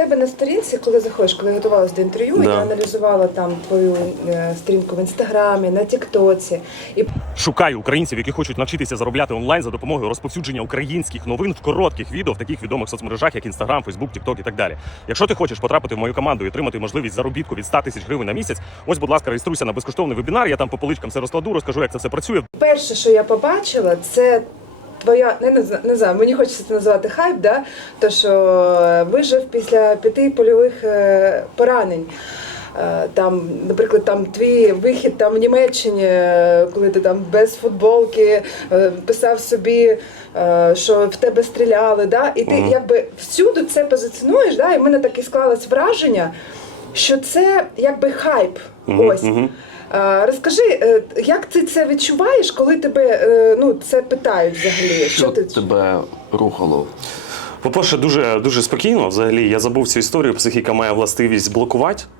тебе на сторінці, коли заходиш, коли я готувалася до інтерв'ю, Да. я аналізувала там твою е, сторінку в інстаграмі, на Тіктоці. І Шукаю українців, які хочуть навчитися заробляти онлайн за допомогою розповсюдження українських новин в коротких відео в таких відомих соцмережах, як Instagram, Facebook, TikTok і так далі. Якщо ти хочеш потрапити в мою команду і отримати можливість заробітку від 100 тисяч гривень на місяць, ось, будь ласка, реєструйся на безкоштовний вебінар. Я там по поличкам все розкладу, розкажу, як це все працює. перше, що я побачила, це твоя, не, не, не знаю, мені хочеться це називати хайп, да? то що е, вижив після п'яти польових е, поранень. Е, Там, наприклад, там твій вихід там в Німеччині, коли ти там без футболки писав собі, що в тебе стріляли, да? і ти Мгм. якби всюди це позиціонуєш, да? і в мене таке склалось враження, що це якби хайп. Мгм, Ось. А, Розкажи, е, як ти це відчуваєш, коли тебе е, ну, це питають взагалі? Що Що ти тебе рухало? По-перше, дуже дуже спокійно. Взагалі, я забув цю історію. Психіка має властивість блокувати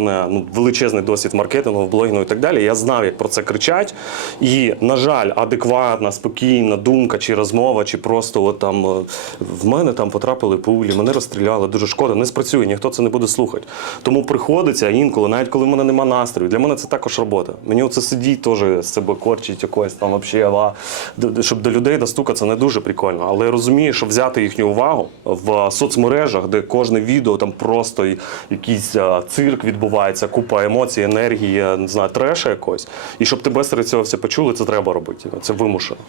мене ну, величезний досвід маркетингу, блогінгу і так далі. Я знав, як про це кричать. І, на жаль, адекватна, спокійна думка чи розмова, чи просто от там е, в мене там потрапили пулі, мене розстріляли, дуже шкода. Не спрацює, ніхто це не буде слухати. Тому приходиться інколи, навіть коли в мене нема настрою. Для мене це також робота. Мені оце сидіть теж себе корчить якось там вообще, а, щоб до людей достукатися не дуже прикольно. Але я розумію, що взяти їхню увагу в соцмережах, де кожне відео там просто якийсь а, цирк відбувається, купа емоцій, енергії, не знаю, треша якось. І щоб тебе серед цього все почули, це треба робити. Це вимушено.